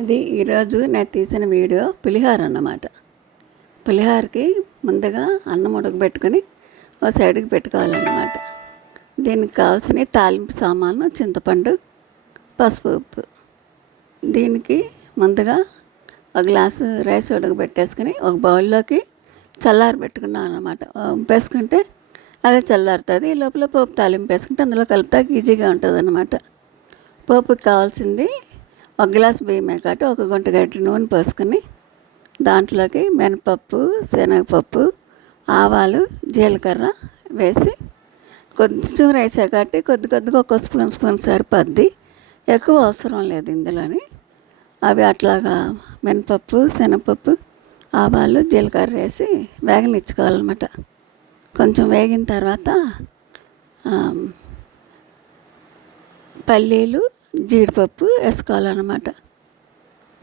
ఇది ఈరోజు నేను తీసిన వీడియో పులిహోర అన్నమాట. పులిహోరకి ముందుగా అన్నం ఉడకబెట్టుకొని ఓ సైడ్కి పెట్టుకోవాలన్నమాట. దీనికి కావాల్సిన తాలింపు సామాను చింతపండు పసుపు ఉప్పు. దీనికి ముందుగా ఒక గ్లాసు రైస్ ఉడకబెట్టేసుకుని ఒక బౌల్లోకి చల్లారి పెట్టుకున్నాను అనమాట వేసుకుంటే అదే చల్లారుతుంది. ఈ లోపల పోపు తాలింపు వేసుకుంటే అందులో కలిపితే ఈజీగా ఉంటుంది అనమాట పోపుకి కావాల్సింది ఒక గ్లాస్ బియ్యమే కాబట్టి ఒక గుంట గట్టి నూనె పోసుకొని దాంట్లోకి మినపప్పు శనగపప్పు ఆవాలు జీలకర్ర వేసి కొంచెం రైస్ కాబట్టి కొద్ది కొద్దిగా ఒక స్పూన్ స్పూన్ సరిపోద్ది. ఎక్కువ అవసరం లేదు ఇందులోని. అవి అట్లాగా మినపప్పు శనగపప్పు ఆవాలు జీలకర్ర వేసి వేగనిచ్చుకోవాలన్నమాట. కొంచెం వేగిన తర్వాత పల్లీలు జీడిపప్పు వేసుకోవాలన్నమాట.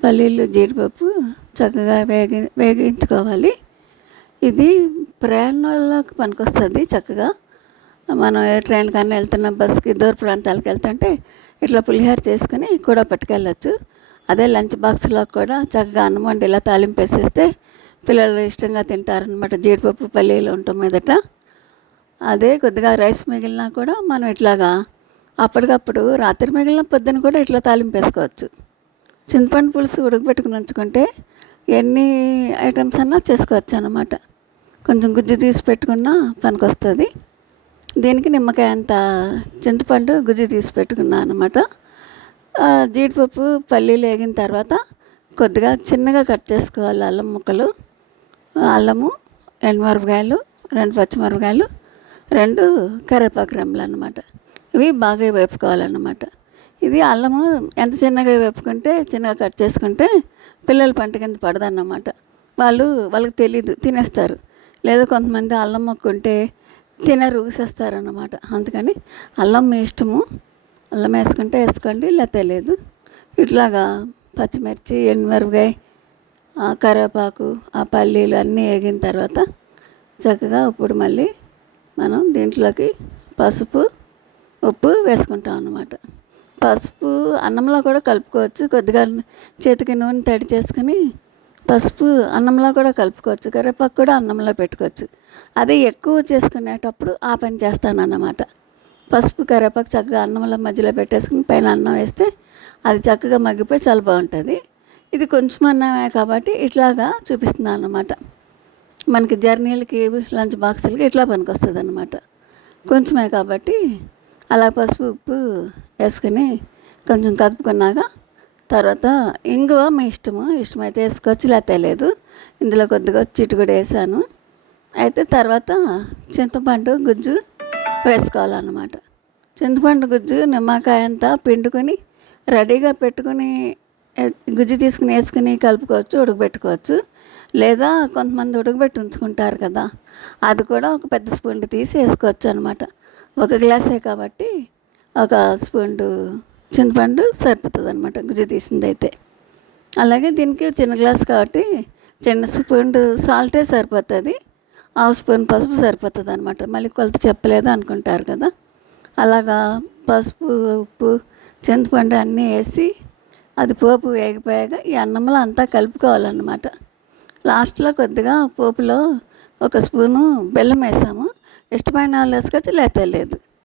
పల్లీలు జీడిపప్పు చక్కగా వేగి వేగించుకోవాలి. ఇది ప్రయాణాల్లోకి పనికొస్తుంది చక్కగా. మనం ఏ ట్రైన్ కన్నా వెళ్తున్న బస్కి దూర ప్రాంతాలకు వెళ్తుంటే ఇట్లా పులిహోర చేసుకుని కూడా పట్టుకెళ్ళచ్చు. అదే లంచ్ బాక్స్లో కూడా చక్కగా అన్నం వండి ఇలా తాలింపు వేసేస్తే పిల్లలు ఇష్టంగా తింటారనమాట జీడిపప్పు పల్లీలు ఉంటాం మీదట. అదే కొద్దిగా రైస్ మిగిలినా కూడా మనం ఇట్లాగా అప్పటికప్పుడు రాత్రి మిగిలిన పొద్దున కూడా ఇట్లా తాలింపు వేసుకోవచ్చు చింతపండు పులుసు ఉడకబెట్టుకుని ఉంచుకుంటే ఎన్ని ఐటమ్స్ అన్నా చేసుకోవచ్చు అనమాట కొంచెం గుజ్జు తీసి పెట్టుకున్నా పనికొస్తుంది. దీనికి నిమ్మకాయ అంత చింతపండు గుజ్జు తీసి పెట్టుకున్నా అనమాట జీడిపప్పు పల్లీలు వేగిన తర్వాత కొద్దిగా చిన్నగా కట్ చేసుకోవాలి అల్లం ముక్కలు అల్లము ఎండుమిరపకాయలు రెండు పచ్చిమిరపకాయలు రెండు కరివేపాకు రెమ్మలు అనమాట ఇవి బాగా వేపుకోవాలన్నమాట. ఇది అల్లము ఎంత చిన్నగా వేపుకుంటే చిన్నగా కట్ చేసుకుంటే పిల్లల పంట కింద పడదన్నమాట. వాళ్ళు వాళ్ళకి తెలియదు తినేస్తారు. లేదా కొంతమంది అల్లం మొక్కుంటే తినరు ఊసేస్తారన్నమాట. అందుకని అల్లం మీ ఇష్టము. అల్లం వేసుకుంటే వేసుకోండి లేకపోతే తెలియదు ఇట్లాగా పచ్చిమిర్చి ఎండుమిరపకాయ కరివేపాకు ఆ పల్లీలు అన్నీ వేగిన తర్వాత చక్కగా ఇప్పుడు మళ్ళీ మనం దీంట్లోకి పసుపు ఉప్పు వేసుకుంటాం అన్నమాట. పసుపు అన్నంలో కూడా కలుపుకోవచ్చు. కొద్దిగా చేతికి నూనె తడి చేసుకుని పసుపు అన్నంలో కూడా కలుపుకోవచ్చు. కరివేపాకు కూడా అన్నంలో పెట్టుకోవచ్చు. అదే ఎక్కువ చేసుకునేటప్పుడు ఆ పని చేస్తాను అన్నమాట. పసుపు కరివేపాకు చక్కగా అన్నంలో మధ్యలో పెట్టేసుకుని పైన అన్నం వేస్తే అది చక్కగా మగ్గిపోయి చాలా బాగుంటుంది. ఇది కొంచెం అన్నమే కాబట్టి ఇట్లాగా చూపిస్తున్నాను అన్నమాట. మనకి జర్నీలకి లంచ్ బాక్సులకి ఇట్లా పనికొస్తుంది అనమాట కొంచెమే కాబట్టి అలా పసుపు ఉప్పు వేసుకొని కొంచెం కలుపుకున్నాక తర్వాత ఇంగువ మీ ఇష్టము ఇష్టమైతే వేసుకోవచ్చు లేకపోతే లేదు. ఇందులో కొద్దిగా చిట్టు కూడా వేసాను. అయితే తర్వాత చింతపండు గుజ్జు వేసుకోవాలన్నమాట. చింతపండు గుజ్జు నిమ్మకాయ అంతా పిండుకొని రెడీగా పెట్టుకుని గుజ్జు తీసుకుని వేసుకుని కలుపుకోవచ్చు ఉడకబెట్టుకోవచ్చు. లేదా కొంతమంది ఉడకబెట్టి ఉంచుకుంటారు కదా అది కూడా ఒక పెద్ద స్పూన్ తీసి వేసుకోవచ్చు అనమాట ఒక గ్లాసే కాబట్టి ఒక స్పూన్ చింతపండు సరిపోతుంది అనమాట గుజ్జు తీసింది అయితే అలాగే దీనికి చిన్న గ్లాస్ కాబట్టి చిన్న స్పూన్ సాల్టే సరిపోతుంది. హాఫ్ స్పూన్ పసుపు సరిపోతుంది అనమాట మళ్ళీ కొలత చెప్పలేదు అనుకుంటారు కదా. అలాగా పసుపు ఉప్పు చింతపండు అన్నీ వేసి అది పోపు వేగిపోయాక ఈ అన్నంలో అంతా కలుపుకోవాలన్నమాట. లాస్ట్లో కొద్దిగా పోపులో ఒక స్పూను బెల్లం వేసాము. ఇష్టమైన వాళ్ళు వేసుకోవచ్చు లేకపోతే లేదు